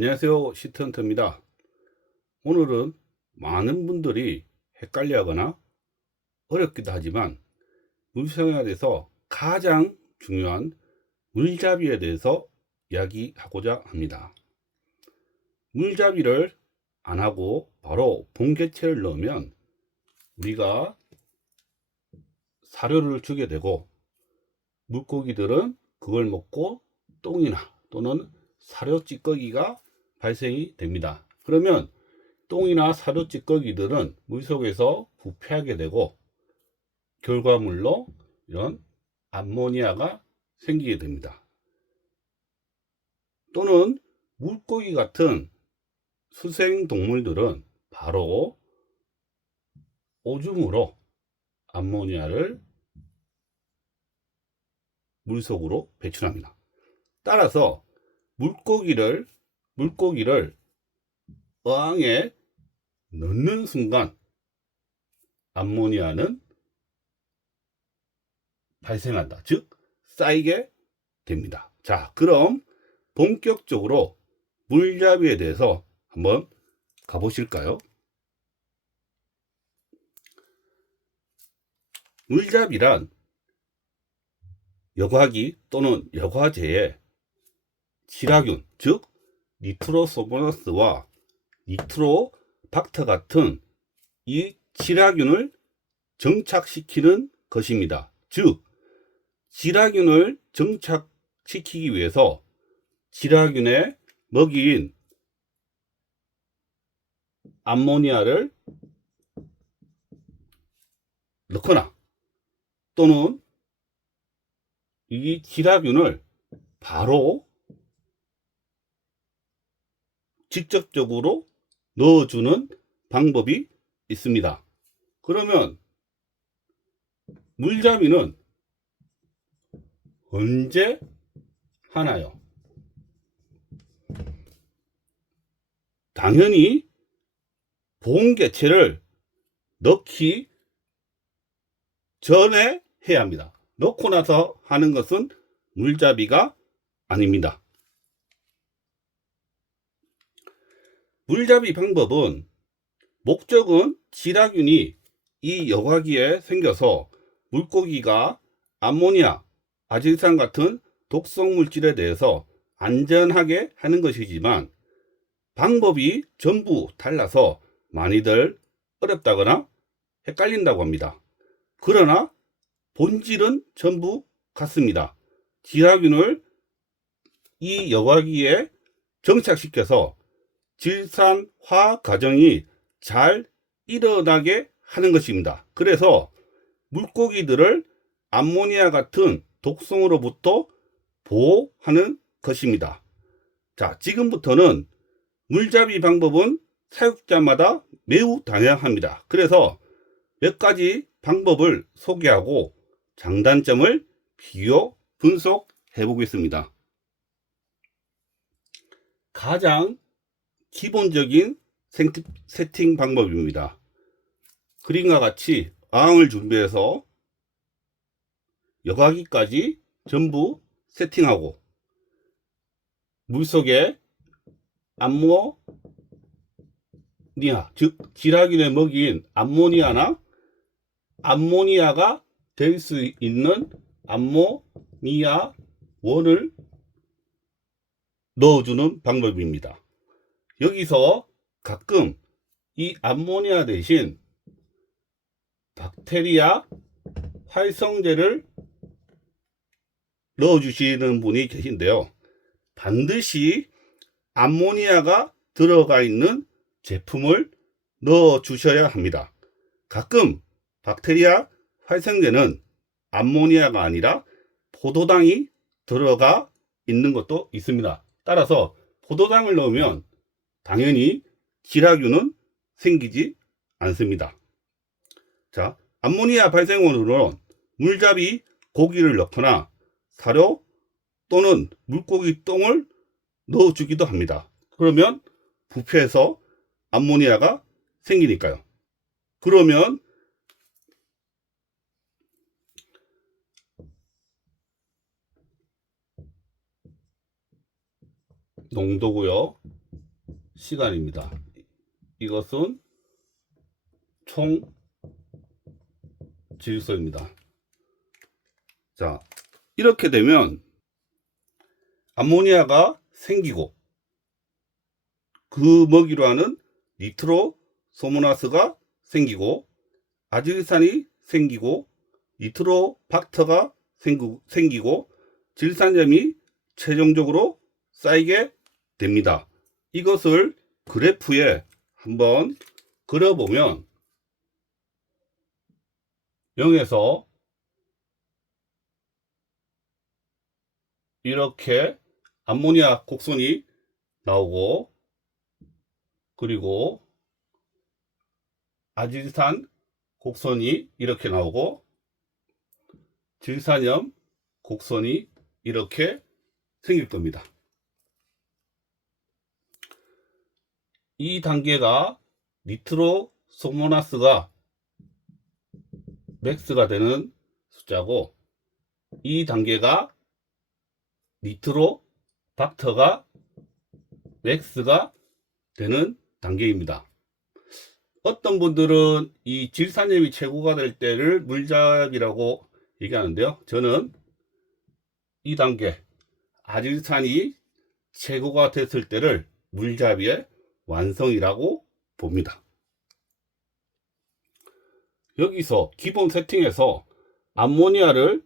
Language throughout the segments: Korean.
안녕하세요, 시트헌터입니다. 오늘은 많은 분들이 헷갈려 하거나 어렵기도 하지만 물생활에서 가장 중요한 물잡이에 대해서 이야기하고자 합니다. 물잡이를 안 하고 바로 본개체를 넣으면 우리가 사료를 주게 되고, 물고기들은 그걸 먹고 똥이나 또는 사료 찌꺼기가 발생이 됩니다. 그러면 똥이나 사료 찌꺼기들은 물속에서 부패하게 되고, 결과물로 이런 암모니아가 생기게 됩니다. 또는 물고기 같은 수생 동물들은 바로 오줌으로 암모니아를 물속으로 배출합니다. 따라서 물고기를 어항에 넣는 순간 암모니아는 발생한다. 즉 쌓이게 됩니다. 자, 그럼 본격적으로 물잡이에 대해서 한번 가보실까요? 물잡이란 여과기 또는 여과제에 치라균, 즉 니트로소모나스와 니트로박터 같은 이 치라균을 정착시키는 것입니다. 즉 치라균을 정착시키기 위해서 치라균에 먹이인 암모니아를 넣거나 또는 이 치라균을 바로 직접적으로 넣어주는 방법이 있습니다. 그러면 물잡이는 언제 하나요? 당연히 본개체를 넣기 전에 해야 합니다. 넣고 나서 하는 것은 물잡이가 아닙니다. 물잡이 방법은, 목적은 치라균이 이 여과기에 생겨서 물고기가 암모니아, 아질산 같은 독성 물질에 대해서 안전하게 하는 것이지만, 방법이 전부 달라서 많이들 어렵다거나 헷갈린다고 합니다. 그러나 본질은 전부 같습니다. 치라균을 이 여과기에 정착시켜서 질산화 과정이 잘 일어나게 하는 것입니다. 그래서 물고기들을 암모니아 같은 독성으로부터 보호하는 것입니다. 자, 지금부터는 물잡이 방법은 사육자마다 매우 다양합니다. 그래서 몇 가지 방법을 소개하고 장단점을 비교 분석해 보겠습니다. 가장 기본적인 세팅 방법입니다. 그림과 같이 어항을 준비해서 여과기까지 전부 세팅하고, 물속에 암모니아, 즉 지라균에 먹인 암모니아나 암모니아가 될 수 있는 암모니아 원을 넣어주는 방법입니다. 여기서 가끔 이 암모니아 대신 박테리아 활성제를 넣어주시는 분이 계신데요. 반드시 암모니아가 들어가 있는 제품을 넣어주셔야 합니다. 가끔 박테리아 활성제는 암모니아가 아니라 포도당이 들어가 있는 것도 있습니다. 따라서 포도당을 넣으면 당연히 치라균은 생기지 않습니다. 자, 암모니아 발생원으로는 물잡이 고기를 넣거나 사료 또는 물고기 똥을 넣어주기도 합니다. 그러면 부패해서 암모니아가 생기니까요. 그러면 농도고요. 시간입니다. 이것은 총 질소입니다. 자, 이렇게 되면 암모니아가 생기고 그 먹이로 하는 니트로소모나스가 생기고 아질산이 생기고 니트로박터가 생기고 질산염이 최종적으로 쌓이게 됩니다. 이것을 그래프에 한번 그려보면 0에서 이렇게 암모니아 곡선이 나오고 그리고 아질산 곡선이 이렇게 나오고 질산염 곡선이 이렇게 생길 겁니다. 이 단계가 니트로소모나스가 맥스가 되는 숫자고 이 단계가 니트로박터가 맥스가 되는 단계입니다. 어떤 분들은 이 질산염이 최고가 될 때를 물잡이라고 얘기하는데요. 저는 이 단계 아질산이 최고가 됐을 때를 물잡이의 완성이라고 봅니다. 여기서 기본 세팅에서 암모니아를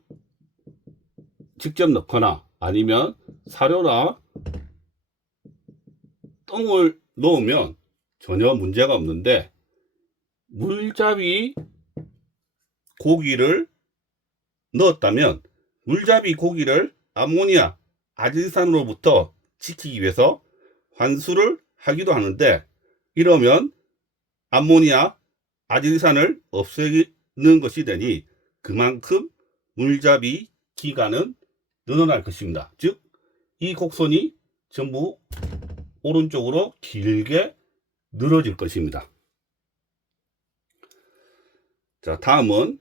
직접 넣거나 아니면 사료나 똥을 넣으면 전혀 문제가 없는데 물잡이 고기를 넣었다면 물잡이 고기를 암모니아, 아질산으로부터 지키기 위해서 환수를 하기도 하는데 이러면 암모니아, 아질산을 없애는 것이 되니 그만큼 물잡이 기간은 늘어날 것입니다. 즉, 이 곡선이 전부 오른쪽으로 길게 늘어질 것입니다. 자, 다음은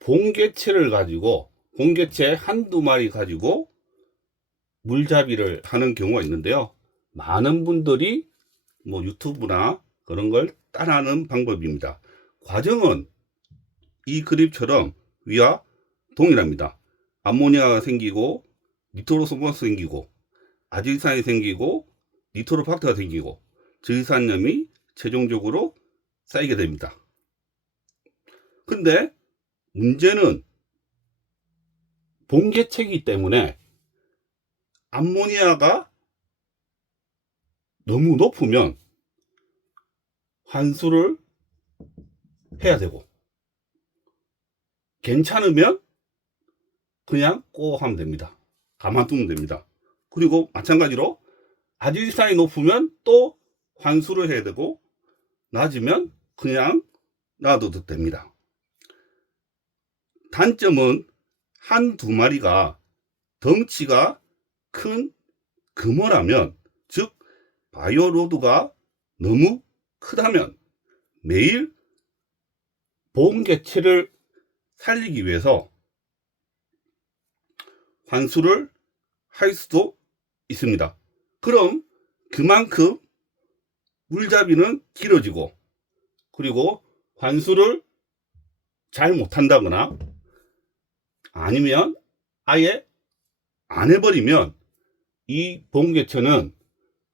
봉개체를 가지고 봉개체 한두 마리 가지고 물잡이를 하는 경우가 있는데요. 많은 분들이 유튜브나 그런 걸 따라하는 방법입니다. 과정은 이 그림처럼 위와 동일합니다. 암모니아가 생기고 니트로소모나스 생기고 아질산이 생기고 니트로박터가 생기고 질산염이 최종적으로 쌓이게 됩니다. 근데 문제는 봉개체이기 때문에 암모니아가 너무 높으면 환수를 해야 되고 괜찮으면 그냥 꼭 하면 됩니다. 가만두면 됩니다. 그리고 마찬가지로 아질산이 높으면 또 환수를 해야 되고 낮으면 그냥 놔둬도 됩니다. 단점은 한두 마리가 덩치가 큰 금어라면, 즉 바이오로드가 너무 크다면 매일 봉개체를 살리기 위해서 환수를 할 수도 있습니다. 그럼 그만큼 물잡이는 길어지고 그리고 환수를 잘 못한다거나 아니면 아예 안 해버리면 이 봉개체는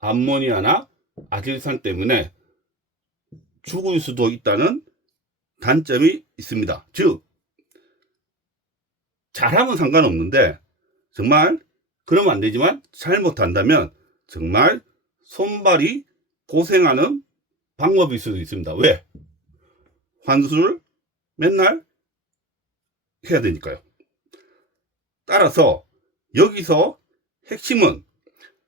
암모니아나 아질산 때문에 죽을 수도 있다는 단점이 있습니다. 즉 잘하면 상관없는데 정말 그러면 안 되지만 잘못한다면 정말 손발이 고생하는 방법일 수도 있습니다. 왜? 환수를 맨날 해야 되니까요. 따라서 여기서 핵심은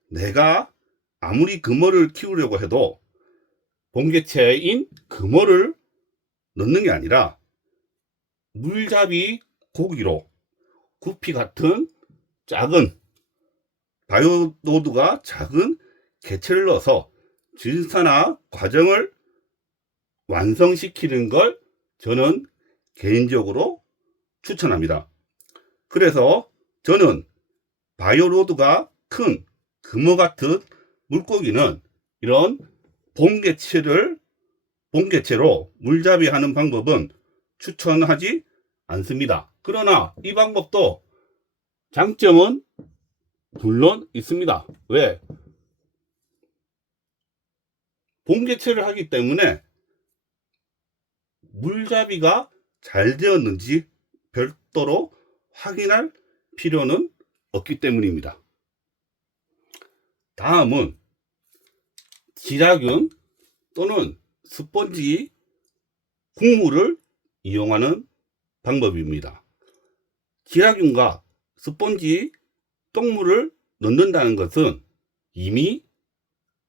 내가 아무리 금어를 키우려고 해도 봉개체인 금어를 넣는 게 아니라 물잡이 고기로 구피 같은 작은 바이오로드가 작은 개체를 넣어서 질산화 과정을 완성시키는 걸 저는 개인적으로 추천합니다. 그래서 저는 바이오로드가 큰 금어 같은 물고기는 이런 본개체로 물잡이하는 방법은 추천하지 않습니다. 그러나 이 방법도 장점은 물론 있습니다. 왜? 본개체를 하기 때문에 물잡이가 잘 되었는지 별도로 확인할 필요는 없기 때문입니다. 다음은 지라균 또는 스펀지 국물을 이용하는 방법입니다. 지라균과 스펀지 똥물을 넣는다는 것은 이미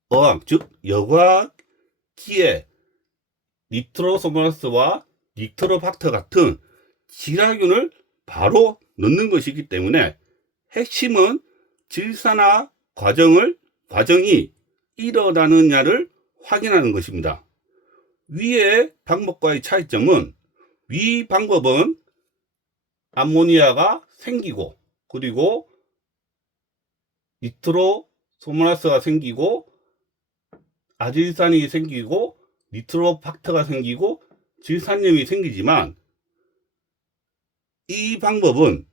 어항, 즉 여과기에 니트로소모나스와 니트로박터 같은 지라균을 바로 넣는 것이기 때문에 핵심은 질산화 과정이 일어나느냐를 확인하는 것입니다. 위의 방법과의 차이점은 위 방법은 암모니아가 생기고 그리고 니트로소모나스가 생기고 아질산이 생기고 니트로박터가 생기고 질산염이 생기지만 이 방법은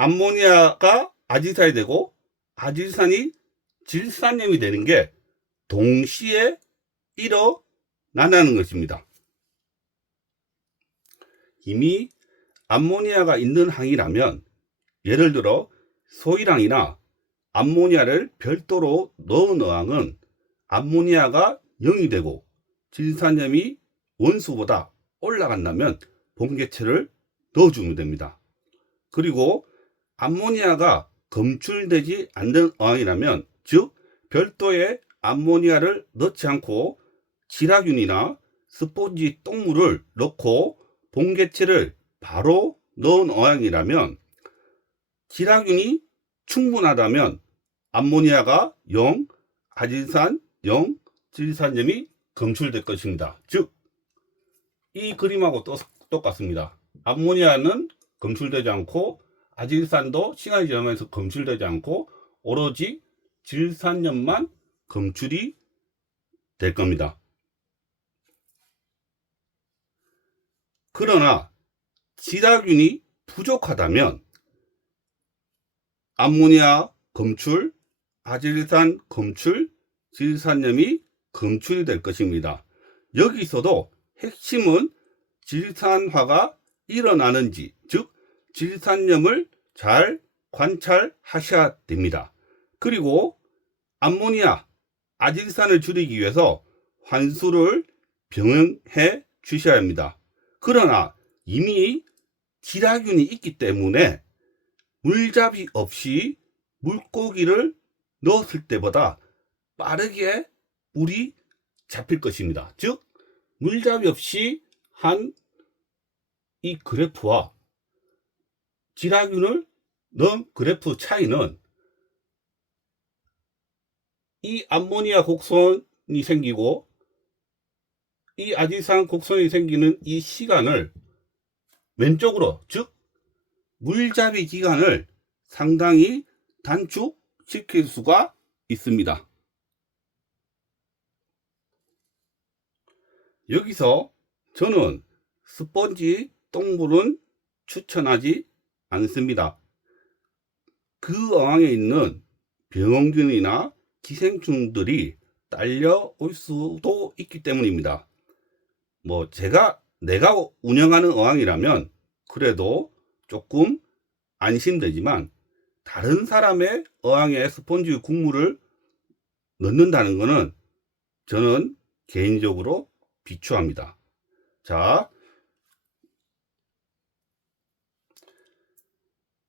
암모니아가 아질산이 되고 아질산이 질산염이 되는 게 동시에 일어나는 것입니다. 이미 암모니아가 있는 항이라면 예를 들어 소일항이나 암모니아를 별도로 넣은 어항은 암모니아가 0이 되고 질산염이 원수보다 올라간다면 본개체를 넣어주면 됩니다. 그리고 암모니아가 검출되지 않는 어항이라면 즉 별도의 암모니아를 넣지 않고 지라균이나 스펀지 똥물을 넣고 본개체를 바로 넣은 어항이라면 지라균이 충분하다면 암모니아가 0, 아질산 0, 질산염이 검출될 것입니다. 즉, 이 그림하고 똑같습니다. 암모니아는 검출되지 않고 아질산도 시간이 지나면서 검출되지 않고 오로지 질산염만 검출이 될 겁니다. 그러나 지라균이 부족하다면 암모니아 검출, 아질산 검출, 질산염이 검출이 될 것입니다. 여기서도 핵심은 질산화가 일어나는지, 즉 질산염을 잘 관찰하셔야 됩니다. 그리고 암모니아, 아질산을 줄이기 위해서 환수를 병행해 주셔야 합니다. 그러나 이미 지라균이 있기 때문에 물잡이 없이 물고기를 넣었을 때보다 빠르게 물이 잡힐 것입니다. 즉 물잡이 없이 한 이 그래프와 지라균을 넣은 그래프 차이는 이 암모니아 곡선이 생기고 이 아질산 곡선이 생기는 이 시간을 왼쪽으로, 즉 물잡이 기간을 상당히 단축시킬 수가 있습니다. 여기서 저는 스펀지 똥물은 추천하지 않습니다. 그 어항에 있는 병원균이나 기생충들이 딸려올 수도 있기 때문입니다. 내가 운영하는 어항이라면 그래도 조금 안심되지만 다른 사람의 어항에 스펀지 국물을 넣는다는 것은 저는 개인적으로 비추합니다. 자,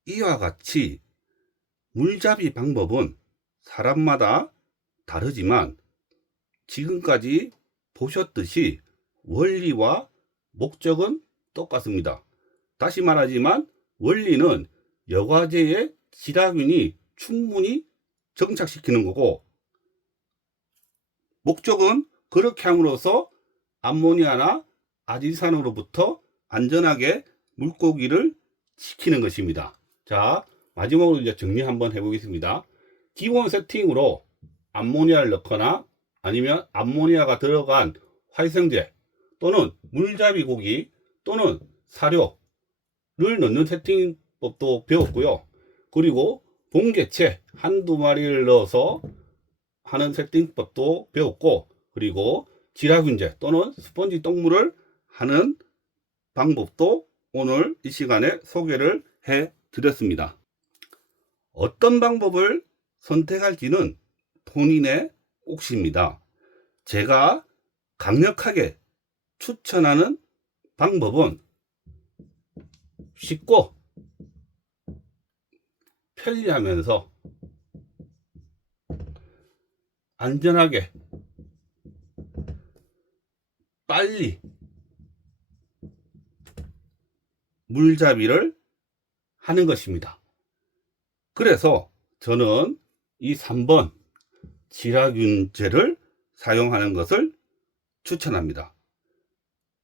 이와 같이 물잡이 방법은 사람마다 다르지만 지금까지 보셨듯이 원리와 목적은 똑같습니다. 다시 말하지만 원리는 여과제에 지라균이 충분히 정착시키는 거고 목적은 그렇게 함으로써 암모니아나 아질산으로부터 안전하게 물고기를 지키는 것입니다. 자, 마지막으로 이제 정리 한번 해보겠습니다. 기본 세팅으로 암모니아를 넣거나 아니면 암모니아가 들어간 활성제 또는 물잡이 고기 또는 사료를 넣는 세팅법도 배웠고요. 그리고 봉개체 한두 마리를 넣어서 하는 세팅법도 배웠고, 그리고 지라균제 또는 스펀지 똥물을 하는 방법도 오늘 이 시간에 소개를 해 드렸습니다. 어떤 방법을 선택할지는 본인의 몫입니다. 제가 강력하게 추천하는 방법은 쉽고 편리하면서 안전하게 빨리 물잡이를 하는 것입니다. 그래서 저는 이 3번 지라균제를 사용하는 것을 추천합니다.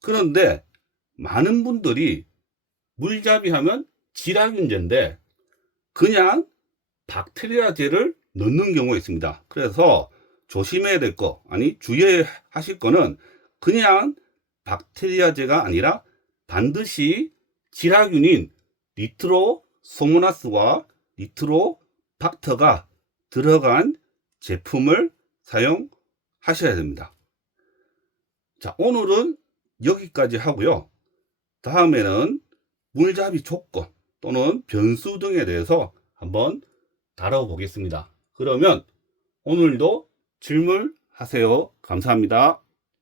그런데 많은 분들이 물잡이 하면 지라균제인데 그냥 박테리아제를 넣는 경우가 있습니다. 그래서 조심해야 될 거, 아니 주의하실 거는 그냥 박테리아제가 아니라 반드시 지라균인 니트로소모나스와 니트로박터가 들어간 제품을 사용하셔야 됩니다. 자, 오늘은 여기까지 하고요. 다음에는 물잡이 조건 또는 변수 등에 대해서 한번 다뤄보겠습니다. 그러면 오늘도 질문하세요. 감사합니다.